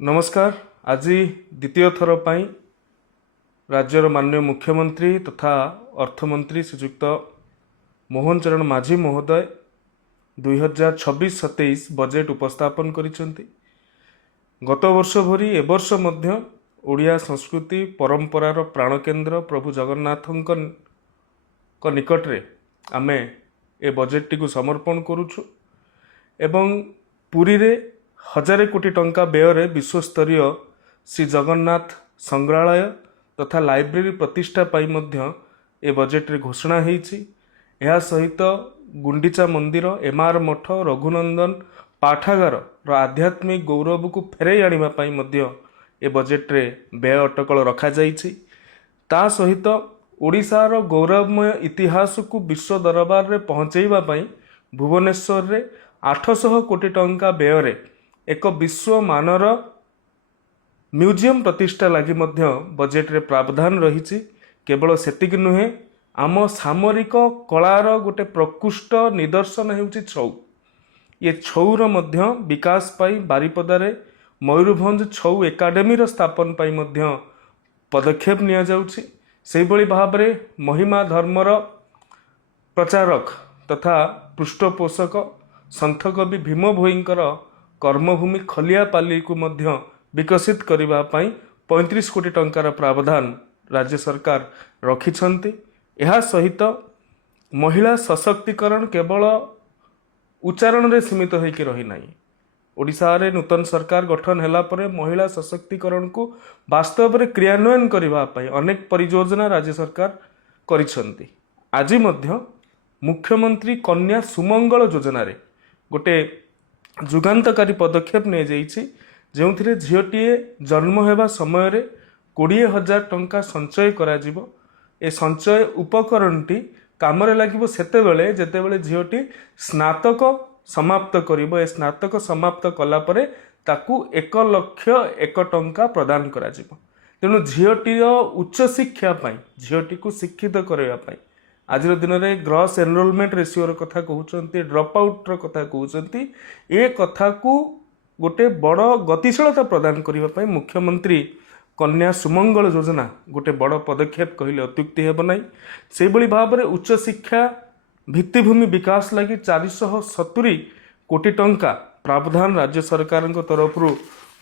नमस्कार। आज द्वितीय थर पर राज्यर माननीय मुख्यमंत्री तथा अर्थमंत्री श्रीजुक्त मोहन चरण माझी महोदय 2026-27 बजेट उपस्थापन करिसेंती। गत वर्ष भरी ए वर्ष मध्य ओडिया संस्कृति परंपरार प्राणकेन्द्र प्रभु जगन्नाथଙ୍କ निकट रे आमे ए बजेट टी समर्पण करुछु एवं पुरी रे 1000 कोटी टंका व्यय विश्वस्तरीय श्री जगन्नाथ संग्रहालय तथा लाइब्रेरी प्रतिष्ठा पाई मध्य ए बजेट रे घोषणा होईछि। एहा सहित गुंडीचा मंदिर, एमआर मठ, रघुनंदन पाठागार रो आध्यात्मिक गौरव को फेरई आनिबा पाई मध्य ए बजेट रे व्यय अटकल रखा जाईछि। ता सहित ओडिशार गौरवमय इतिहास को विश्व दरबार रे पहुंचेइबा पाई भुवनेश्वर रे 800 कोटी टंका व्यय रे एक विश्व मानर म्यूजियम प्रतिष्ठा लगी मध्य बजेट रे प्रावधान रही। केवल सेतिक नुहे, आम सामरिक कलार गोटे प्रकृष्ट निदर्शन हेउछि छौ। ये छौर मध्य विकास पाई बारिपदारे मयूरभंज छौ एकाडेमी स्थापन पाई मध्य पदक्षेप निया जाउछि। सेहि भली भाबरे महिमा धर्मर प्रचारक तथा पृष्ठपोषक संत कवि भीम भोईंकर कर्मभूमि खलियापाली को मध्य विकसित करबा पाई 35 कोटी टंकार प्रावधान राज्य सरकार रखिछंती। एहा सहित महिला सशक्तिकरण केवल उच्चारण रे सीमित होइके रही नाही। ओडिशा रे नूतन सरकार गठन हैला परे महिला सशक्तिकरण को वास्तव रे क्रियान्वयन करबा पाई अनेक परियोजना राज्य सरकार करिछंती। आज मध्य मुख्यमंत्री कन्या सुमंगल योजना रे गोटे जुगान्तकारी पदक्षेप ने जाइछि, जोंथिरे झियोटीए जन्म हेबा समय रे 20,000 टंका संचय करा जिवो। ए संचय उपकरणटी कामरे लागिबो सेतेबेले जेतेबेले झियोटी स्नातक समाप्त करिबो। ए स्नातक समाप्त कला परे ताकू 1,00,001 टंका प्रदान करा जिवो। तेणु झियोटीर उच्च शिक्षा पाई, झियोटी को शिक्षित करबा पाई आज दिन में ग्रॉस एनरोलमेंट रेशियो कथा कहते, ड्रप आउट कथा कहते, ए कथा को गोटे बड़ गतिशीलता प्रदान करने मुख्यमंत्री कन्या सुमंगल योजना गोटे बड़ पदक्षेप कहले अत्युक्ति हेब नहीं। से भली भाव में उच्च शिक्षा भित्तिभूमि विकास लगी 470 कोटी टंका प्रावधान राज्य सरकार तरफ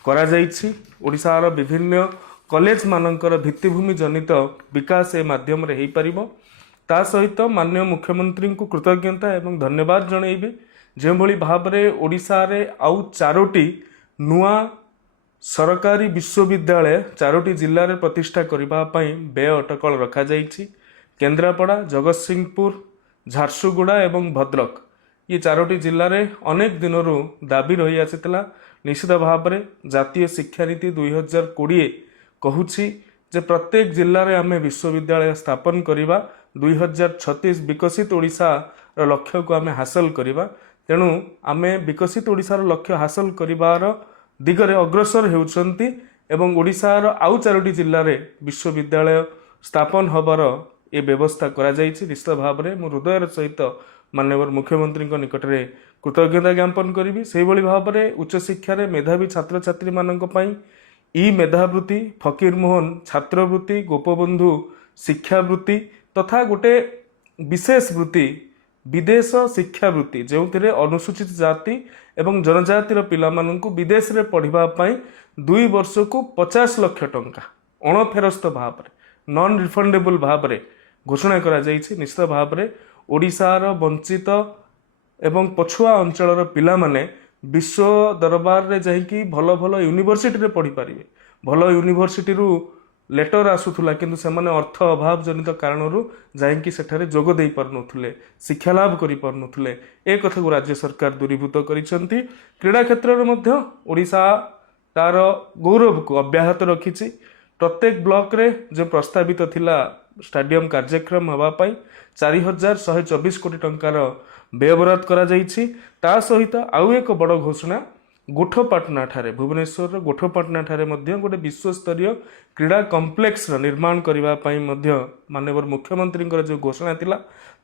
करा जाइछि। ओडिशार विभिन्न कॉलेज मानकर भित्तिभूमि जनित विकास ए माध्यम रे हेई परिबो। ता सहित माननीय मुख्यमंत्री को कृतज्ञता एवं धन्यवाद जनइबी, जो भली भाव में ओडिशा रे आउ 4टी नुआ सरकारी विश्वविद्यालय 4टी जिले में प्रतिष्ठा करने व्यय अटकल रखा जाइछि। केन्द्रापड़ा, जगतसिंहपुर, झारसुगुड़ा एवं भद्रक ये 4टी जिले में अनेक दिनरू दाबी रही आसीतिला। निश्चित भाव में जातीय शिक्षा नीति 2020 कहूछि जे प्रत्येक जिले में आम विश्वविद्यालय स्थापन करवा। 2036 विकसित ओडिशा लक्ष्य को आम हासिल करवा। तेणु आम विकसित ओडिशार लक्ष्य हासिल करिवार दिगरे अग्रसर हेउछंती एवं ओडिशार आउ 4टी जिले में विश्वविद्यालय स्थापन हबार ए व्यवस्था करा जाइछि। निश्चित भाव में मो हृदयर सहित माननीय मुख्यमंत्री निकट में कृतज्ञता ज्ञापन करी। से भली भाव में उच्च शिक्षा मेधावी छात्र छात्री मानक पई ई मेधावृत्ति, फकीर मोहन छात्रवृत्ति, गोपबंधु शिक्षावृत्ति तथा गोटे विशेष वृत्ति विदेश शिक्षावृत्ति, जो अनुसूचित जाति एवं जनजातिर पिला माननकु विदेश रे पढ़िबा पई 2 वर्ष को 50 लाख टंका अणफेरस्त भाव में नॉन रिफंडेबल भाव में घोषणा करा जाइछि। निश्चित भाव में ओडिशार वंचित एवं पछुआ अंचलर पिला माने विश्व दरबार रे जाइकी भल भल यूनिवर्सिटी रे पढ़ी पारिबे। भल यूनिवर्सिटी रु लेटर आसुथुला किंतु सेमाने अर्थ अभाव जनित कारणरू जाइकी सेठारे जोग देई पारनुथुले, शिक्षा लाभ करि पारनुथुले। ए कथा को राज्य सरकार दूरीभूत करिसेंती। क्रीडा क्षेत्र में मध्य ओडिशा तार गौरव को अब्याहत रखिछि। प्रत्येक ब्लॉक रे जो प्रस्तावित थिला स्टेडियम कार्यक्रम हवा पाई 4,124 कोटी टंकार व्ययबराद करा जाइछि। ता सहित आउ एक बड़ घोषणा गोठपाटना ठारे भुवनेश्वर गोठपाटना ठारे मध्य गोटे विश्वस्तरीय क्रीडा कॉम्प्लेक्स निर्माण करबा पई मध्य माननीय मुख्यमंत्री जो घोषणा थिला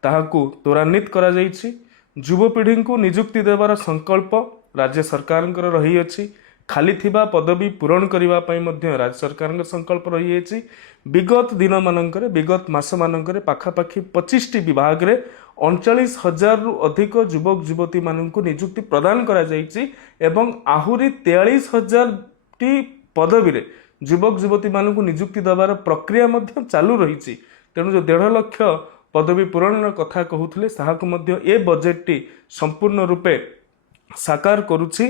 ताहाकू त्वरान्वित करा जाइछि। युवपीढ़ी को नियुक्ति देवार संकल्प राज्य सरकार रही अछि। खाली थिबा पदवी पूरण करने राज्य सरकार संकल्प रही। विगत दिन मानक विगत मास मानक पाखापाखि 25टी विभाग रे 39,000 रु अधिक युवक युवती मानक नियुक्ति प्रदान करा जायछि एवं आहुरी 43,000 टी पदवी रे युवक युवती मानक नियुक्ति देवार प्रक्रिया मध्य चालू रही। तेणु जो 1.5 लाख पदवी पूरण कथा कहूले ए बजेट टी संपूर्ण रूपे साकार करुछि।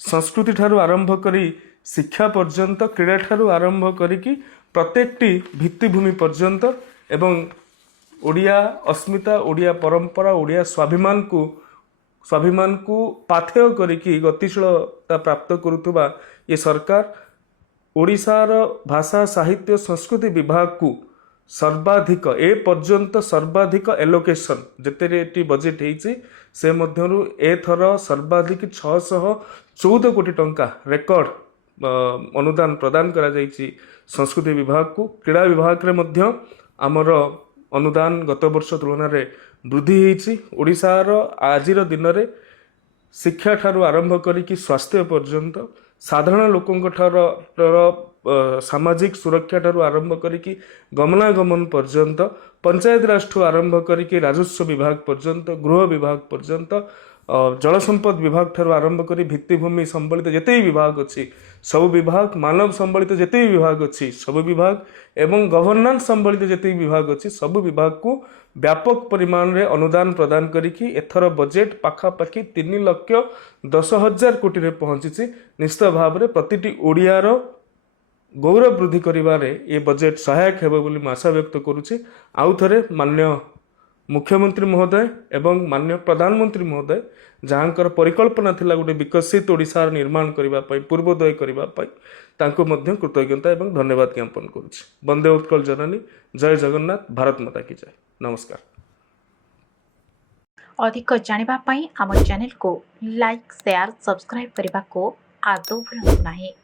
संस्कृति ठारू आरंभ करी शिक्षा पर्यंत क्रीड़ा ठारू आरंभ करी प्रत्येकटी भित्तिभूमि पर्यंत एवं ओडिया अस्मिता ओडिया परंपरा ओडिया स्वाभिमान को पाथेय करिकी गतिशीलता प्राप्त करुवा ये सरकार ओडिशार भाषा साहित्य संस्कृति विभाग को सर्वाधिक ए पर्यंत सर्वाधिक एलोकेशन जिते बजेट होती से मध्यरु एथर सर्वाधिक 614 कोटी टंका रेकर्ड अनुदान प्रदान करा जायछि संस्कृति विभाग को। क्रीड़ा विभाग रे मध्य आमर अनुदान गत वर्ष तुलन में वृद्धि होती। ओडिशार आजिर दिन में शिक्षा ठारू आरंभ करिकी स्वास्थ्य पर्यंत साधारण लोकों सामाजिक सुरक्षा ठारू आरंभ करिकी गमनागमन पर्यंत पंचायत राज ठू आरंभ करिकी राजस्व विभाग पर्यंत गृह विभाग पर्यंत जल संपद विभाग ठारू आरंभ करी भित्तिभूमि संबलित जेते विभाग अच्छी सब विभाग मानव संबलित जेते विभाग अच्छी सब विभाग एवं गवर्नेंस संबलित जेते विभाग अच्छी सब विभाग को व्यापक परिमाण रे अनुदान प्रदान करिकी एथर बजेट पाखापाखि 3,10,000 कोटी रे पहुंची। निश्चित भाव में प्रतिटी ओडियार गौरव वृद्धि करिबारे ये बजेट सहायक हेबो बोली मैं आशा व्यक्त करुछि। आउ थरे मान्य मुख्यमंत्री महोदय एवं मान्य प्रधानमंत्री महोदय जहाँकर परिकल्पना थिला गोटे विकसित ओडिशार निर्माण करिबा पई पूर्वोदय करिबा पई तांको मध्य कृतज्ञता एवं धन्यवाद ज्ञापन करुछि। वंदे उत्कल जननी, जय जगन्नाथ, भारत माता की जय। नमस्कार। अधिक जानिबा पई आम चैनल को लाइक शेयर सब्सक्राइब करबा को आदौ भूलु नाही।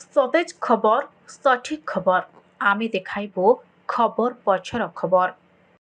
सतेज खबर सठिक खबर आमे देखाइबो खबर पछर खबर।